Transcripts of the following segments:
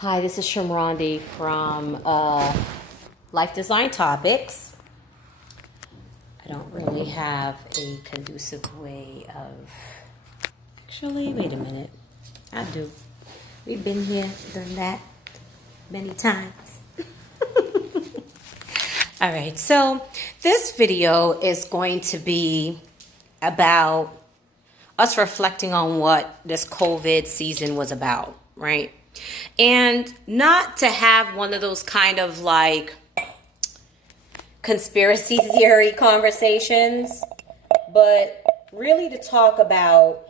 Hi, this is Shamrondi from Life Design Topics. I don't really have a conducive way of... Actually, wait a minute. I do. We've been here, done that many times. All right, so this video is going to be about us reflecting on what this COVID season was about, right? And not to have one of those kind of like conspiracy theory conversations, but really to talk about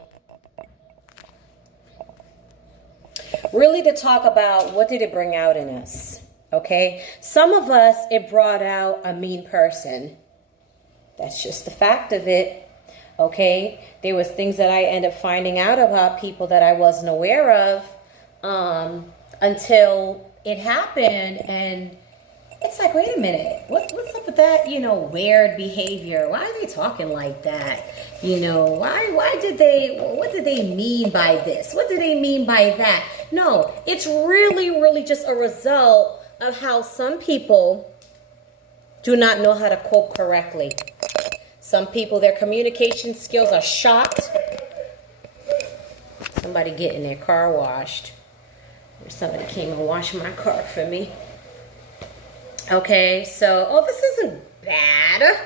what did it bring out in us, okay? Some of us, it brought out a mean person. That's just the fact of it, okay? There was things that I ended up finding out about people that I wasn't aware of until it happened, and it's like, wait a minute, what's up with that, weird behavior? Why are they talking like that? What did they mean by this? What did they mean by that? No, it's really just a result of how some people do not know how to cope correctly. Some people, their communication skills are shot. Somebody getting their car washed. Somebody came and washed my car for me. Okay, so, this isn't bad.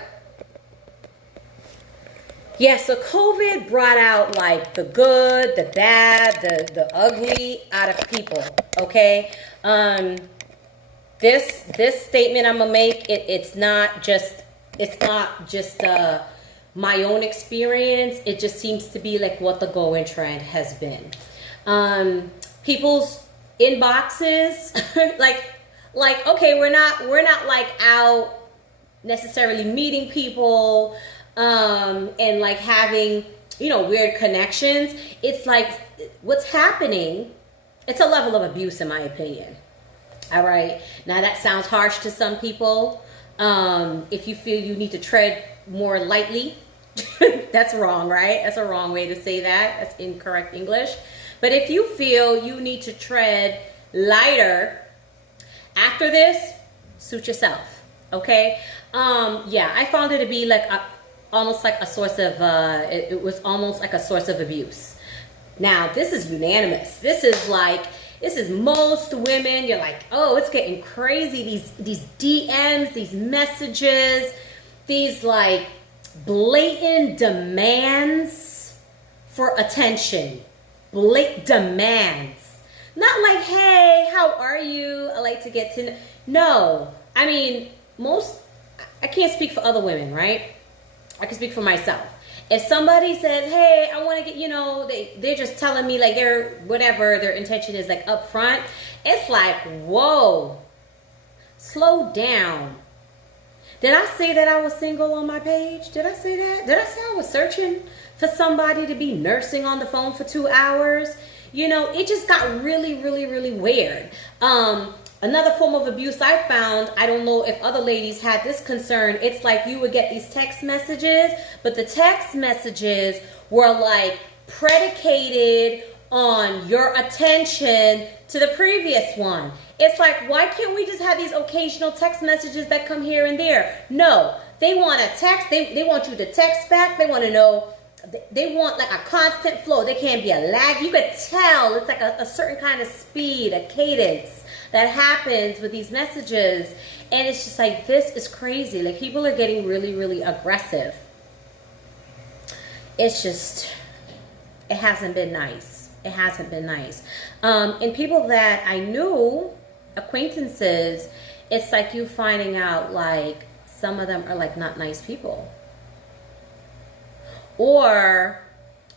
Yeah, so COVID brought out like the good, the bad, the ugly out of people, okay? This statement I'm gonna make, it's not just my own experience. It just seems to be like what the going trend has been. People's inboxes, like okay, we're not like out necessarily meeting people and like having weird connections. It's like what's happening, it's a level of abuse in my opinion. All right, now that sounds harsh to some people. If you feel you need to tread more lightly, that's wrong, right? That's a wrong way to say that. That's incorrect English. But if you feel you need to tread lighter after this, suit yourself, okay? Yeah, I found it to be like almost like a source of, it was almost like a source of abuse. Now, this is unanimous. This is most women. You're like, oh, it's getting crazy. These DMs, these messages, these like blatant demands for attention. Blatant demands. Not like, hey, how are you? I like to get to know. No. I mean, I can't speak for other women, right? I can speak for myself. If somebody says, hey, I want to get, they're just telling me like whatever their intention is like up front, it's like, whoa, slow down. Did I say that I was single on my page? Did I say that? Did I say I was searching for somebody to be nursing on the phone for 2 hours? It just got really weird. Another form of abuse I found, I don't know if other ladies had this concern, it's like you would get these text messages, but the text messages were like predicated on your attention to the previous one. It's like, why can't we just have these occasional text messages that come here and there? No, they want a text, they want you to text back, they want to know, they want like a constant flow. They can't be a lag. You could tell it's like a certain kind of speed, a cadence that happens with these messages. And it's just like, this is crazy. Like people are getting really aggressive. It's just, it hasn't been nice. It hasn't been nice. And people that I knew, acquaintances, it's like you finding out like some of them are like not nice people. Or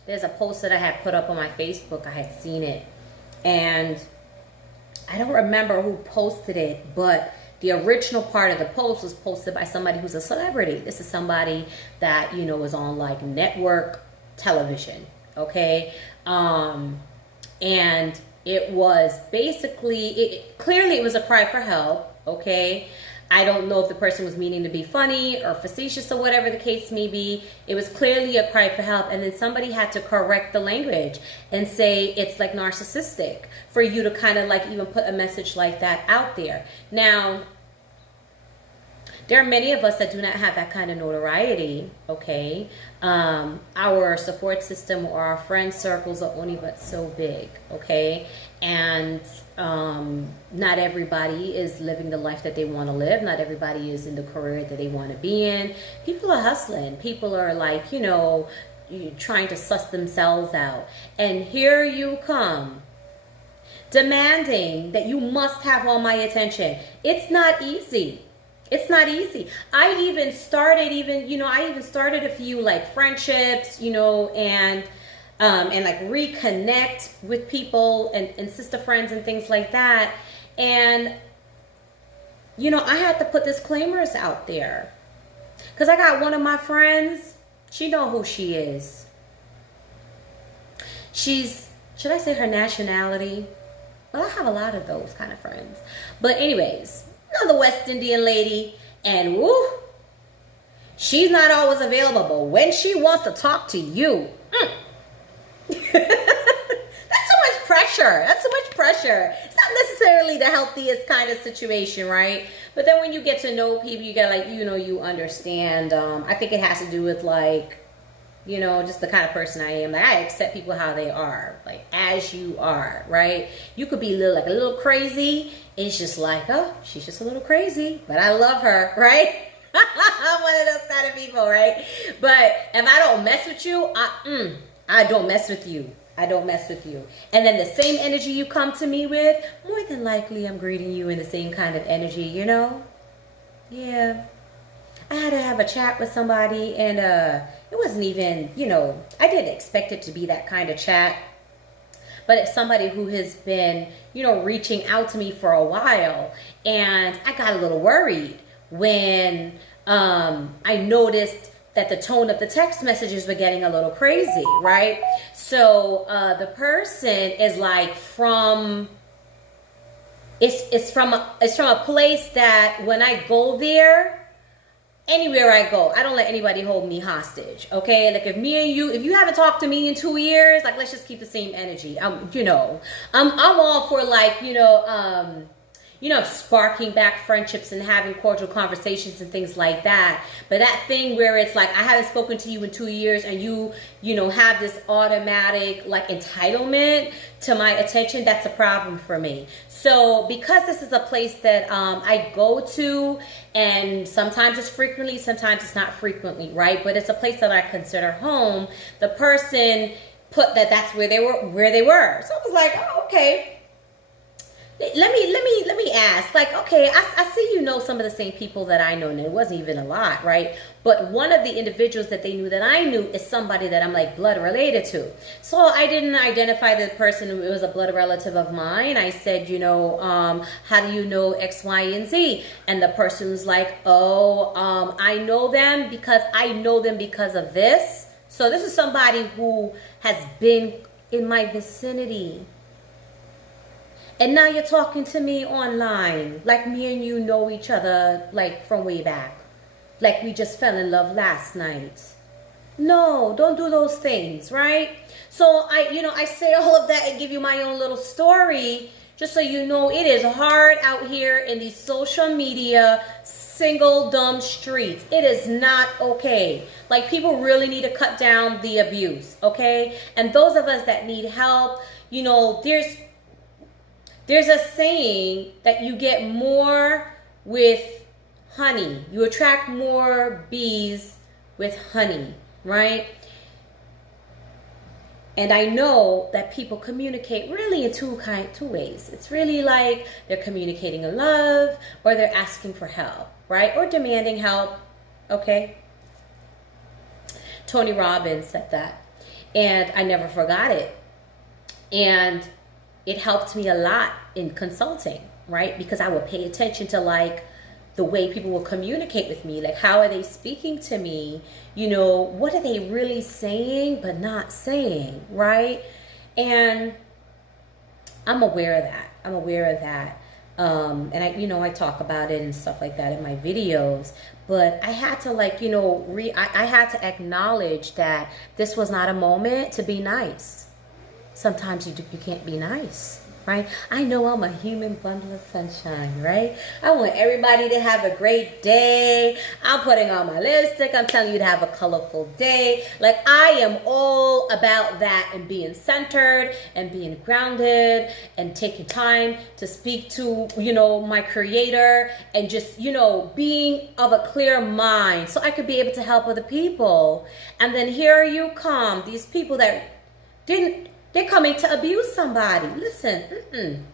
there's a post that I had put up on my Facebook. I had seen it. And I don't remember who posted it, but the original part of the post was posted by somebody who's a celebrity. This is somebody that, was on like network television. Okay. And it was basically, clearly it was a cry for help. Okay. I don't know if the person was meaning to be funny or facetious or whatever the case may be. It was clearly a cry for help. And then somebody had to correct the language and say it's like narcissistic for you to kind of like even put a message like that out there. Now, there are many of us that do not have that kind of notoriety, okay? Our support system or our friend circles are only but so big, okay? And not everybody is living the life that they want to live. Not everybody is in the career that they want to be in. People are hustling. People are like, you know, trying to suss themselves out. And here you come, demanding that you must have all my attention. It's not easy. It's not easy. I even started a few like friendships, you know, and like reconnect with people and sister friends and things like that. And, you know, I had to put disclaimers out there because I got one of my friends, she know who she is. Should I say her nationality? Well, I have a lot of those kind of friends. But anyways, another West Indian lady, and woo, she's not always available, but when she wants to talk to you, that's so much pressure. That's so much pressure. It's not necessarily the healthiest kind of situation, right? But then when you get to know people, you get like, you know, you understand. I think it has to do with like, you know, just the kind of person I am. Like, I accept people how they are, like as you are, right? You could be a little crazy. It's just like, oh, she's just a little crazy, but I love her, right? I'm one of those kind of people, right? But if I don't mess with you, I don't mess with you. I don't mess with you. And then the same energy you come to me with, more than likely I'm greeting you in the same kind of energy, you know? Yeah. I had to have a chat with somebody, and it wasn't even, you know, I didn't expect it to be that kind of chat. But it's somebody who has been, you know, reaching out to me for a while. And I got a little worried when I noticed that the tone of the text messages were getting a little crazy, right? So the person is like it's from a place that when I go there, anywhere I go, I don't let anybody hold me hostage, okay? Like if you haven't talked to me in 2 years, like let's just keep the same energy. You know, I'm all for like, you know, sparking back friendships and having cordial conversations and things like that. But that thing where it's like, I haven't spoken to you in 2 years and you know, have this automatic like entitlement to my attention, that's a problem for me. So because this is a place that I go to, and sometimes it's frequently, sometimes it's not frequently, right? But it's a place that I consider home. The person put that's where they were. So I was like, oh, okay. Let me ask, like, okay, I see you know some of the same people that I know, and it wasn't even a lot, right? But one of the individuals that they knew that I knew is somebody that I'm like blood related to. So I didn't identify the person who was a blood relative of mine. I said, you know, how do you know X, Y, and Z? And the person was like, oh, I know them because of this. So this is somebody who has been in my vicinity. And now you're talking to me online, like me and you know each other, like from way back. Like we just fell in love last night. No, don't do those things, right? So I say all of that and give you my own little story, just so you know it is hard out here in these social media, single dumb streets. It is not okay. Like people really need to cut down the abuse, okay? And those of us that need help, you know, there's a saying that you get more with honey. You attract more bees with honey, right? And I know that people communicate really in two ways. It's really like they're communicating in love, or they're asking for help, right? Or demanding help, okay? Tony Robbins said that, and I never forgot it. And it helped me a lot in consulting, right? Because I would pay attention to like the way people will communicate with me. Like, how are they speaking to me? You know, what are they really saying but not saying, right? And I'm aware of that. And I talk about it and stuff like that in my videos. But I had to I had to acknowledge that this was not a moment to be nice. Sometimes you can't be nice. Right? I know I'm a human bundle of sunshine, right? I want everybody to have a great day. I'm putting on my lipstick. I'm telling you to have a colorful day. Like, I am all about that and being centered and being grounded and taking time to speak to, my creator and just, being of a clear mind so I could be able to help other people. And then here you come, these people that they're coming to abuse somebody. Listen,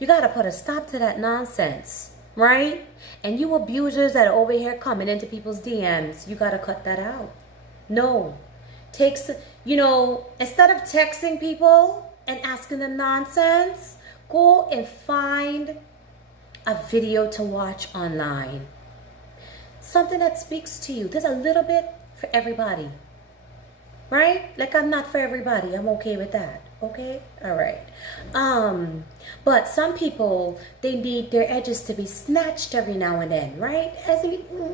you got to put a stop to that nonsense, right? And you abusers that are over here coming into people's DMs, you got to cut that out. No. Instead of texting people and asking them nonsense, go and find a video to watch online. Something that speaks to you. There's a little bit for everybody. Right? Like, I'm not for everybody. I'm okay with that. Okay? All right. But some people, they need their edges to be snatched every now and then, right?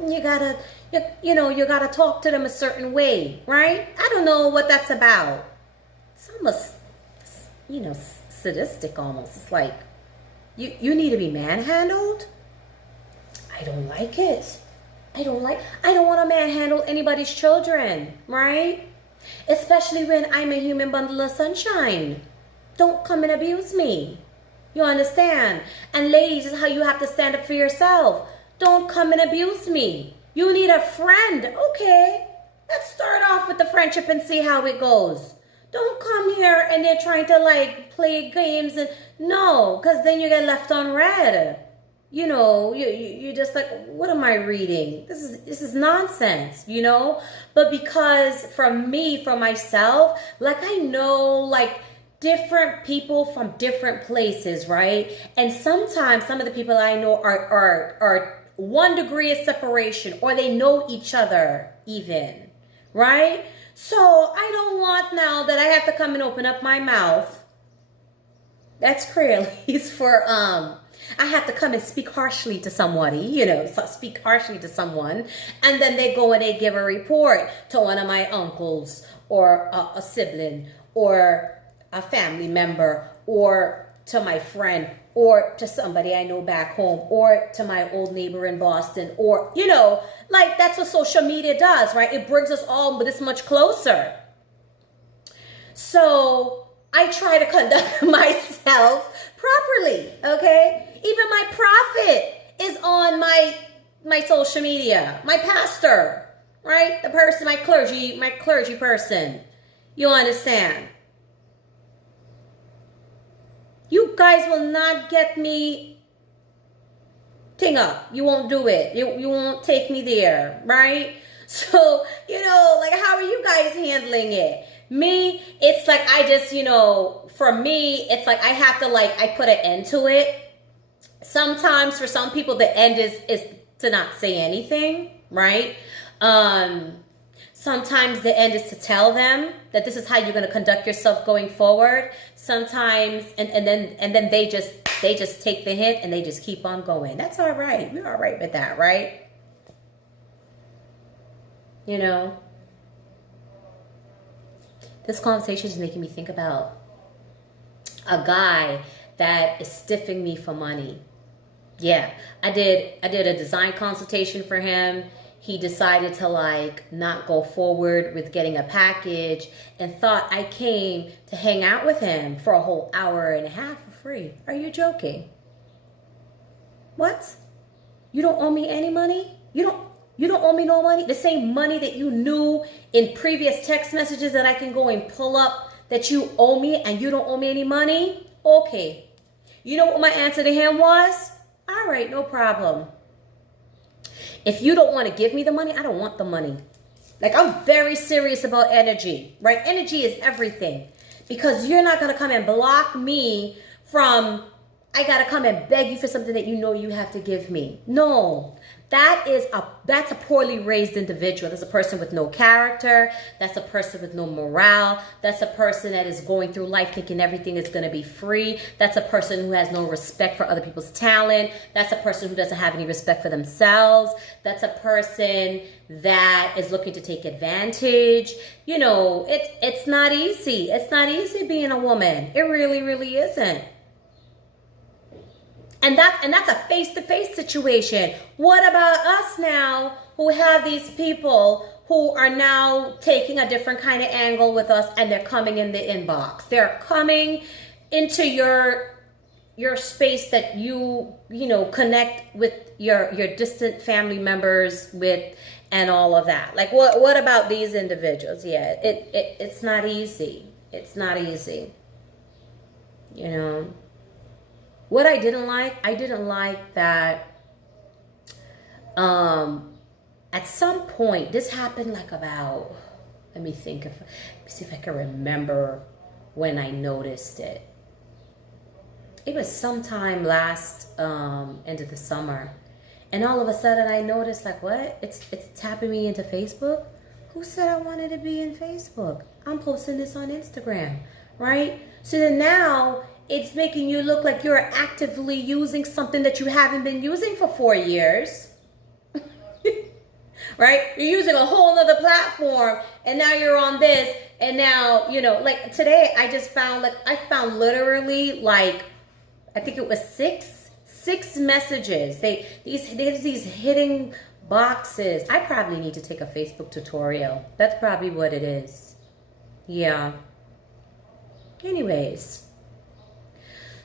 You gotta talk to them a certain way, right? I don't know what that's about. It's almost, sadistic almost. It's like, you need to be manhandled? I don't like it. I don't want to manhandle anybody's children, right? Especially when I'm a human bundle of sunshine. Don't come and abuse me. You understand? And ladies, this is how you have to stand up for yourself. Don't come and abuse me. You need a friend. Okay, let's start off with the friendship and see how it goes. Don't come here and they're trying to play games and no, because then you get left on red. You're just like, what am I reading? This is nonsense, But because for myself, I know different people from different places, right? And sometimes some of the people I know are 1 degree of separation, or they know each other even, right? So I don't want now that I have to come and open up my mouth. That's clearly for I have to come and speak harshly to somebody, speak harshly to someone. And then they go and they give a report to one of my uncles or a sibling or a family member or to my friend or to somebody I know back home or to my old neighbor in Boston or, that's what social media does, right? It brings us all this much closer. So I try to conduct myself properly, okay? Even my prophet is on my social media. My pastor, right? The person, my clergy person. You understand? You guys will not get me ting up. You won't do it. You won't take me there, right? So, how are you guys handling it? Me, it's like I just, for me, it's like I have to I put an end to it. Sometimes for some people, the end is to not say anything, right? Sometimes the end is to tell them that this is how you're going to conduct yourself going forward. Sometimes, and then they just take the hint and they just keep on going. That's all right. We're all right with that, right? This conversation is making me think about a guy that is stiffing me for money. Yeah, I did a design consultation for him. He decided to not go forward with getting a package and thought I came to hang out with him for a whole hour and a half for free. Are you joking? What? You don't owe me any money? You don't owe me no money? The same money that you knew in previous text messages that I can go and pull up that you owe me and you don't owe me any money? Okay. You know what my answer to him was? All right, no problem. If you don't want to give me the money, I don't want the money. I'm very serious about energy, right? Energy is everything. Because you're not going to come and block me from, I got to come and beg you for something that you know you have to give me. No. that's a poorly raised individual. That's a person with no character. That's a person with no morale. That's a person that is going through life thinking everything is going to be free. That's a person who has no respect for other people's talent. That's a person who doesn't have any respect for themselves. That's a person that is looking to take advantage. You know, it's not easy. It's not easy being a woman. It really, really isn't. And that's a face-to-face situation. What about us now who have these people who are now taking a different kind of angle with us, and they're coming in the inbox. They're coming into your space that you connect with your distant family members with, and all of that. Like, what about these individuals? Yeah, it's not easy. It's not easy. You know. What I didn't like that at some point, this happened like about, let me see if I can remember when I noticed it. It was sometime last end of the summer. And all of a sudden I noticed, like, what? It's tapping me into Facebook? Who said I wanted to be in Facebook? I'm posting this on Instagram, right? So then now it's making you look like you're actively using something that you haven't been using for 4 years. Right? You're using a whole nother platform, and now you're on this, and now, like today I found literally, like, I think it was six messages. These hidden boxes. I probably need to take a Facebook tutorial. That's probably what it is. Yeah. Anyways.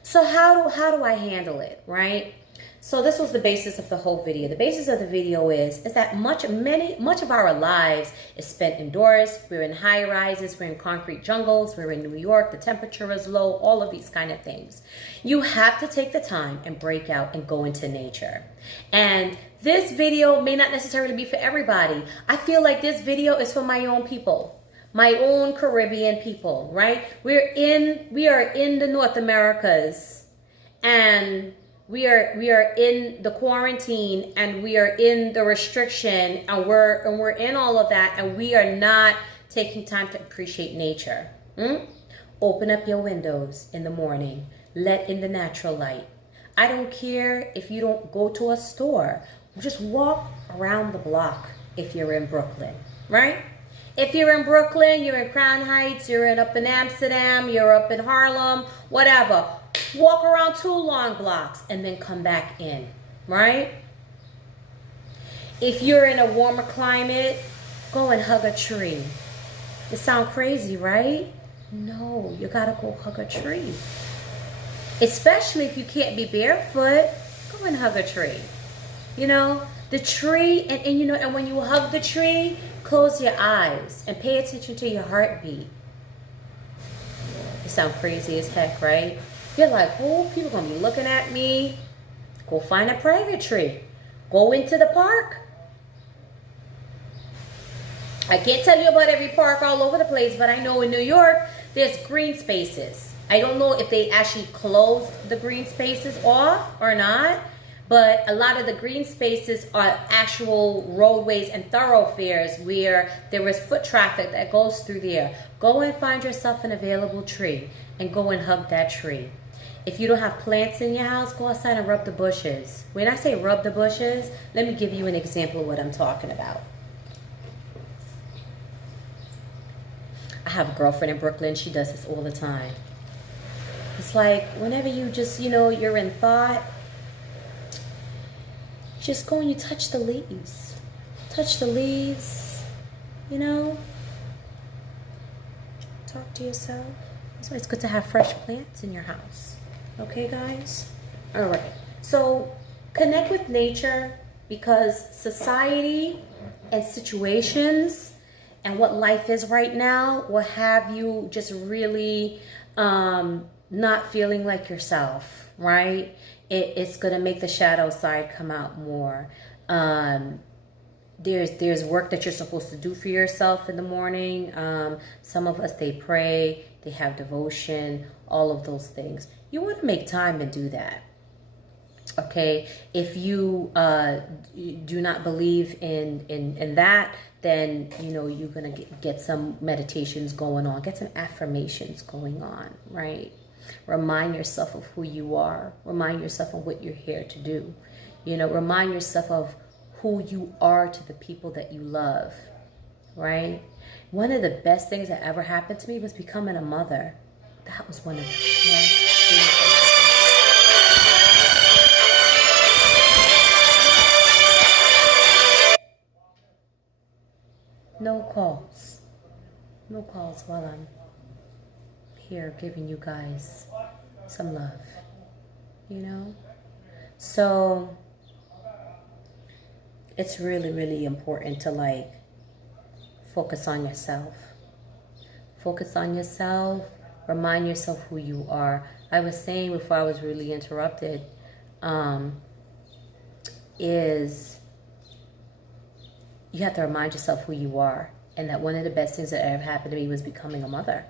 So how do I handle it, right? So this was the basis of the whole video. The basis of the video is that much of our lives is spent indoors. We're in high rises, we're in concrete jungles, we're in New York, the temperature is low, all of these kind of things. You have to take the time and break out and go into nature. And this video may not necessarily be for everybody. I feel like this video is for my own people, my own Caribbean people, right? We are in the North Americas, and we are in the quarantine, and we are in the restriction, and we're in all of that, and we are not taking time to appreciate nature. Open up your windows in the morning. Let in the natural light. I don't care if you don't go to a store. Just walk around the block if you're in Brooklyn, right? If you're in Brooklyn, you're in Crown Heights, you're up in Amsterdam, you're up in Harlem, whatever. Walk around 2 long blocks and then come back in, right? If you're in a warmer climate, go and hug a tree. It sounds crazy, right? No, you gotta go hug a tree. Especially if you can't be barefoot, go and hug a tree. The tree, and when you hug the tree, close your eyes and pay attention to your heartbeat. It sounds crazy as heck, right? You're like, oh, people gonna be looking at me. Go find a private tree. Go into the park. I can't tell you about every park all over the place, but I know in New York, there's green spaces. I don't know if they actually closed the green spaces off or not, but a lot of the green spaces are actual roadways and thoroughfares where there is foot traffic that goes through there. Go and find yourself an available tree and go and hug that tree. If you don't have plants in your house, go outside and rub the bushes. When I say rub the bushes, let me give you an example of what I'm talking about. I have a girlfriend in Brooklyn. She does this all the time. It's like whenever you just, you're in thought, just go and you touch the leaves. Touch the leaves, Talk to yourself. That's why it's good to have fresh plants in your house. Okay, guys? All right. So connect with nature, because society and situations and what life is right now will have you just really not feeling like yourself, right? It's going to make the shadow side come out more. There's work that you're supposed to do for yourself in the morning. Some of us, they pray, they have devotion, all of those things. You want to make time to do that. Okay, if you do not believe in that, then you're gonna get some meditations going on, get some affirmations going on, right? Remind yourself of who you are. Remind yourself of what you're here to do. Remind yourself of who you are to the people that you love, right? One of the best things that ever happened to me was becoming a mother. That was one of the best things that happened. No calls. No calls while I'm here giving you guys some love. So it's really, really important to focus on yourself. Focus on yourself. Remind yourself who you are. I was saying before I was really interrupted, is you have to remind yourself who you are, and that one of the best things that ever happened to me was becoming a mother.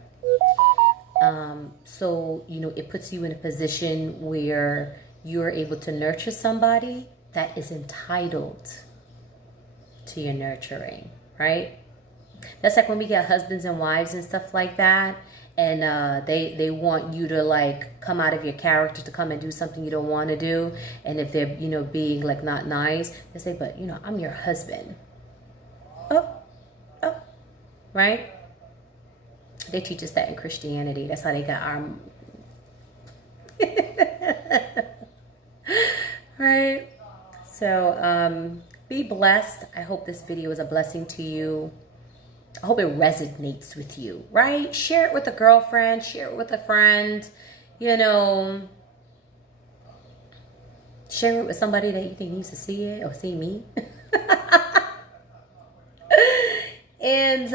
So it puts you in a position where you're able to nurture somebody that is entitled to your nurturing, right? That's like when we get husbands and wives and stuff like that, and they want you to come out of your character to come and do something you don't want to do. And if they're being not nice, they say, but I'm your husband. Oh, right? They teach us that in Christianity. That's how they got our right? So be blessed. I hope this video is a blessing to you. I hope it resonates with you, right? Share it with a girlfriend, share it with a friend, share it with somebody that you think needs to see it or see me. And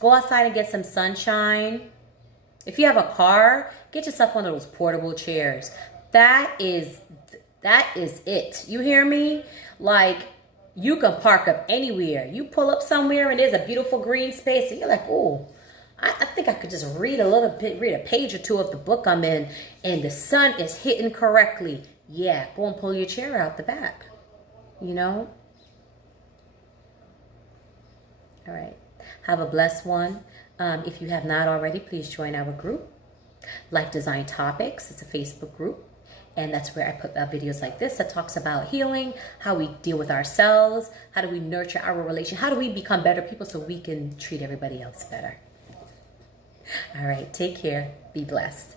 go outside and get some sunshine. If you have a car, get yourself one of those portable chairs. That is it. You hear me? You can park up anywhere. You pull up somewhere and there's a beautiful green space and you're like, oh, I think I could just read a page or two of the book I'm in, and the sun is hitting correctly. Yeah, go and pull your chair out the back. All right. Have a blessed one. If you have not already, please join our group, Life Design Topics. It's a Facebook group. And that's where I put videos like this that talks about healing, how we deal with ourselves, how do we nurture our relation, how do we become better people so we can treat everybody else better. All right. Take care. Be blessed.